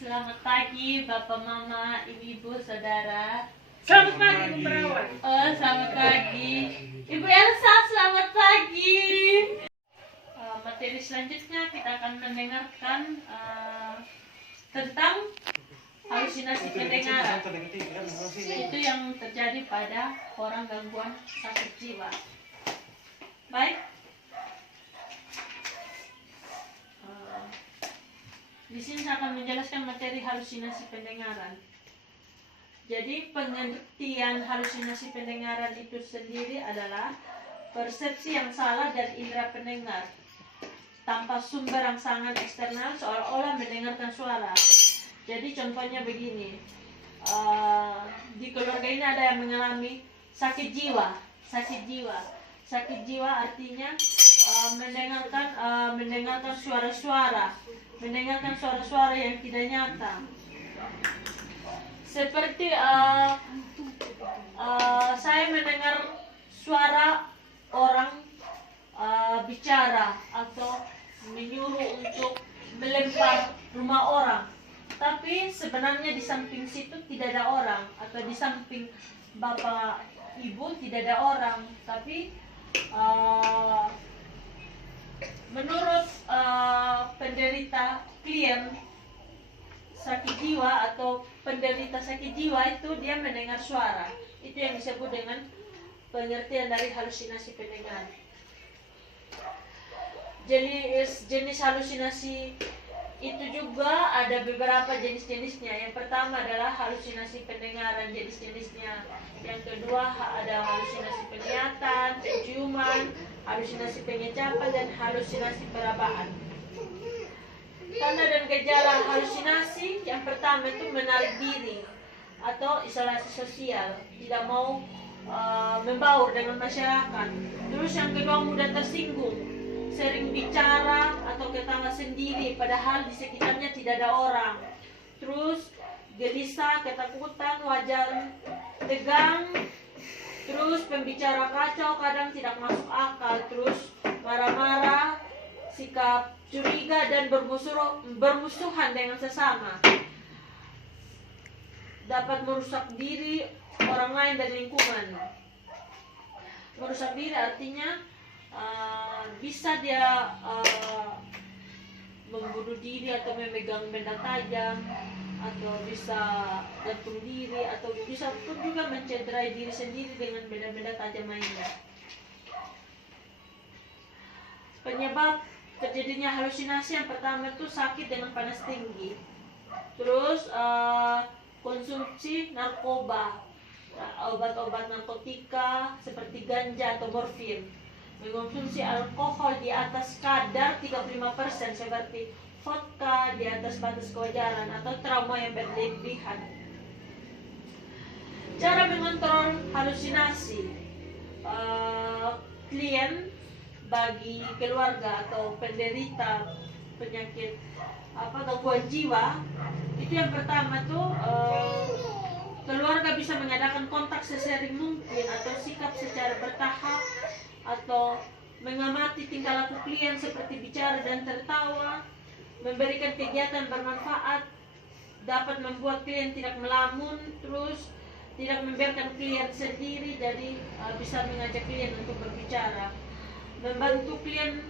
Selamat pagi Bapak Mama, Ibu-ibu, Saudara. Selamat pagi Bu Perawat. Oh, selamat pagi Ibu Elsa, selamat pagi. Materi selanjutnya kita akan mendengarkan tentang halusinasi pendengaran. Itu yang terjadi pada orang gangguan sakit jiwa. Baik. Di sini saya akan menjelaskan materi halusinasi pendengaran. Jadi pengertian halusinasi pendengaran itu sendiri adalah persepsi yang salah dari indera pendengar tanpa sumber rangsangan eksternal seolah-olah mendengarkan suara. Jadi contohnya begini, di keluarga ini ada yang mengalami sakit jiwa. Sakit jiwa artinya mendengarkan suara-suara yang tidak nyata. Seperti saya mendengar suara orang bicara atau menyuruh untuk melempar rumah orang, tapi sebenarnya di samping situ tidak ada orang, atau di samping bapak ibu tidak ada orang, tapi menurut penderita klien sakit jiwa atau penderita sakit jiwa itu dia mendengar suara. Itu yang disebut dengan pengertian dari halusinasi pendengar. Jadi jenis halusinasi itu juga ada beberapa jenis-jenisnya. Yang pertama adalah halusinasi pendengaran, jenis-jenisnya. Yang kedua ada halusinasi penglihatan, penciuman, halusinasi pengecapan, dan halusinasi perabaan. Tanda dan gejala halusinasi yang pertama itu menarik diri atau isolasi sosial, tidak mau membaur dengan masyarakat. Terus yang kedua mudah tersinggung, sering bicara atau ketawa sendiri padahal di sekitarnya tidak ada orang. Terus gelisah, ketakutan, wajah tegang, terus pembicara kacau, kadang tidak masuk akal, terus marah-marah, sikap curiga dan bermusuhan dengan sesama, dapat merusak diri orang lain dan lingkungan. Merusak diri artinya bisa dia membunuh diri atau memegang benda tajam, atau bisa gantung diri, atau bisa pun juga mencederai diri sendiri dengan benda-benda tajam lainnya. Penyebab terjadinya halusinasi yang pertama itu sakit dengan panas tinggi, terus konsumsi narkoba, obat-obat narkotika seperti ganja atau morfin, mengonsumsi alkohol di atas kadar 35% seperti vodka di atas batas kewajaran, atau trauma yang berlebihan. Cara mengontrol halusinasi klien bagi keluarga atau penderita penyakit gangguan jiwa, itu yang pertama tuh keluarga bisa mengadakan kontak sesering mungkin atau sikap secara bertahap, atau mengamati tingkah laku klien seperti bicara dan tertawa, memberikan kegiatan bermanfaat, dapat membuat klien tidak melamun, terus tidak membiarkan klien sendiri, jadi bisa mengajak klien untuk berbicara. Membantu klien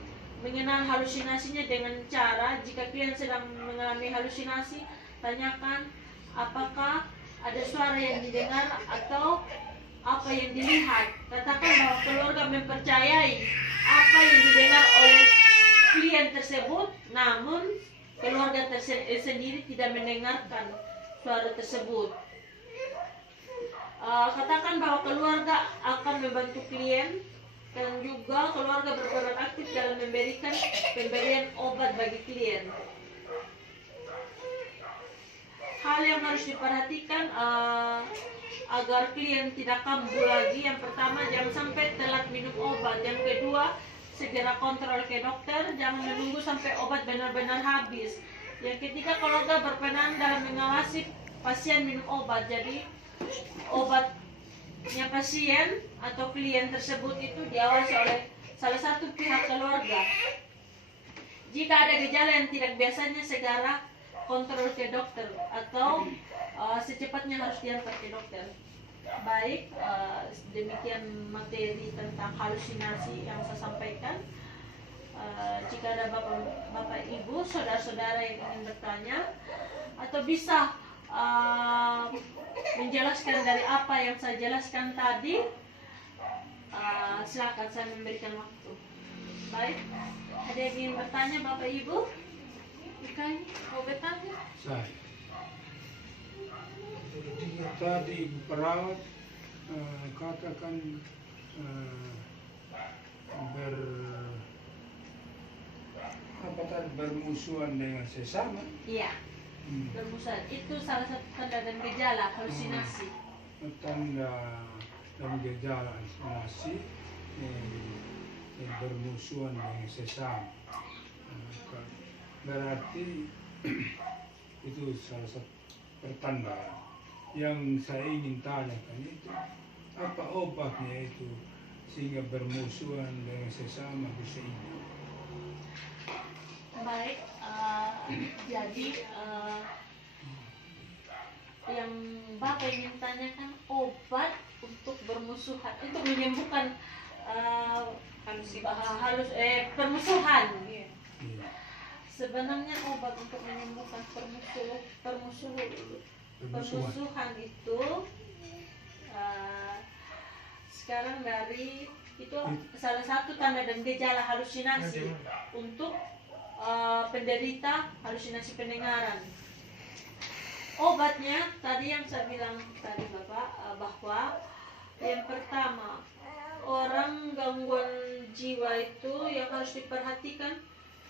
mengenal halusinasinya dengan cara, jika klien sedang mengalami halusinasi, tanyakan apakah ada suara yang didengar atau apa yang dilihat. Katakan bahwa keluarga mempercayai apa yang didengar oleh klien tersebut, namun keluarga sendiri tidak mendengarkan suara tersebut. Katakan bahwa keluarga akan membantu klien, dan juga keluarga berperan aktif dalam pemberian obat bagi klien. Hal yang harus diperhatikan agar klien tidak kambuh lagi. Yang pertama, jangan sampai telat minum obat. Yang kedua, segera kontrol ke dokter, jangan menunggu sampai obat benar-benar habis. Yang ketiga, keluarga berperan dalam mengawasi pasien minum obat. Jadi obatnya pasien atau klien tersebut itu diawasi oleh salah satu pihak keluarga. Jika ada gejala yang tidak biasanya, segera kontrol ke dokter atau secepatnya harus diantar ke dokter. Baik, demikian materi tentang halusinasi yang saya sampaikan. Jika ada bapak ibu, saudara-saudara yang ingin bertanya atau bisa menjelaskan dari apa yang saya jelaskan tadi, silakan saya memberikan waktu. Baik, ada yang ingin bertanya bapak ibu? Ikan, mau bertanya? Saya. Dia tadi ibu perawat katakan bermusuhan dengan sesama. Iya, bermusuhan. Itu salah satu tanda dan gejala halusinasi. Tanda dan gejala halusinasi bermusuhan dengan sesama. Berarti itu salah satu pertanda. Yang saya ingin tanyakan itu apa obatnya itu sehingga bermusuhan dengan sesama bisa hidup. Baik, jadi yang bapak ingin tanyakan obat untuk bermusuhan, untuk menyembuhkan permusuhan. Iya. Sebenarnya obat untuk menyembuhkan permusuhan itu sekarang dari itu salah satu tanda dan gejala halusinasi untuk penderita halusinasi pendengaran. Obatnya tadi yang saya bilang tadi bapak, bahwa yang pertama, orang gangguan jiwa itu yang harus diperhatikan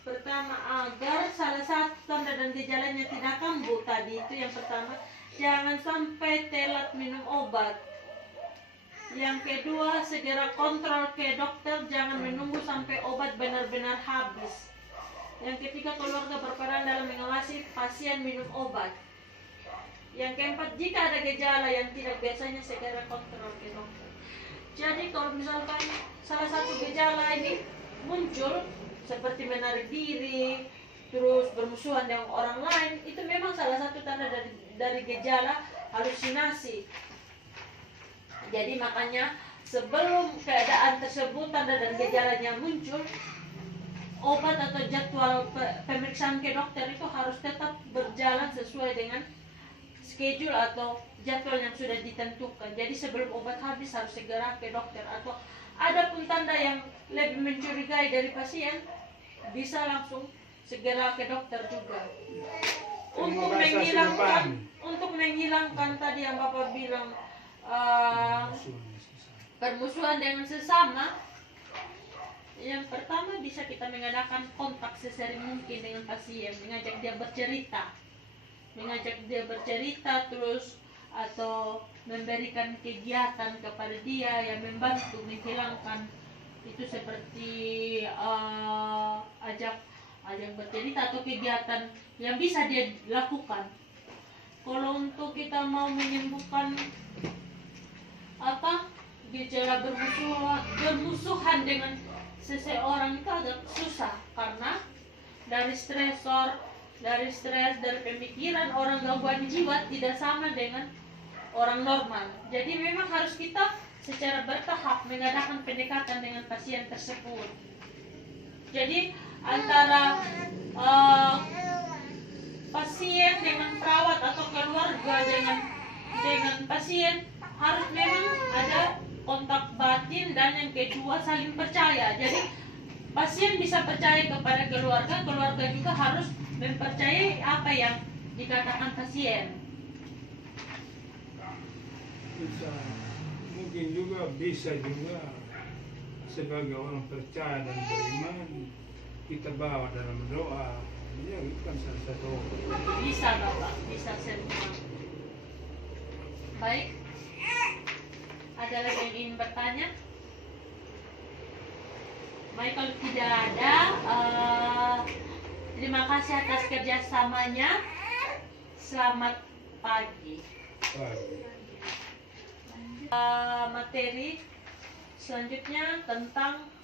pertama, agar salah satu tanda dan gejalanya tidak kambuh. Tadi itu yang pertama, jangan sampai telat minum obat. Yang kedua, segera kontrol ke dokter, jangan menunggu sampai obat benar-benar habis. Yang ketiga, keluarga berperan dalam mengawasi pasien minum obat. Yang keempat, jika ada gejala yang tidak biasanya, segera kontrol ke dokter. Jadi kalau misalkan salah satu gejala ini muncul seperti menarik diri, terus bermusuhan dengan orang lain, itu memang salah satu tanda dari gejala halusinasi. Jadi makanya sebelum keadaan tersebut, tanda dan gejalanya muncul, obat atau jadwal pemeriksaan ke dokter itu harus tetap berjalan sesuai dengan schedule atau jadwal yang sudah ditentukan. Jadi sebelum obat habis harus segera ke dokter. Atau ada pun tanda yang lebih mencurigai dari pasien, bisa langsung segera ke dokter juga. Untuk menghilangkan tadi yang bapak bilang permusuhan dengan sesama, yang pertama bisa kita mengadakan kontak sesering mungkin dengan pasien, mengajak dia bercerita terus, atau memberikan kegiatan kepada dia yang membantu menghilangkan itu, seperti ajak bercerita atau kegiatan yang bisa dia lakukan. Kalau untuk kita mau menyembuhkan gejala bermusuhan dengan seseorang itu agak susah, karena dari stres, dari pemikiran orang gangguan jiwa tidak sama dengan orang normal. Jadi memang harus kita secara bertahap mengadakan pendekatan dengan pasien tersebut. Jadi antara pasien dengan perawat atau keluarga dengan pasien harus memang ada kontak batin, dan yang kedua saling percaya. Jadi pasien bisa percaya kepada keluarga, keluarga juga harus mempercayai apa yang dikatakan pasien. Mungkin juga bisa juga sebagai orang percaya dan beriman, kita bawa dalam doa. Ya, itu kan salah satu. Bisa bapak, bisa semua. Baik, ada lagi yang ingin bertanya? Baik, kalau tidak ada, terima kasih atas kerjasamanya. Selamat pagi. Materi selanjutnya tentang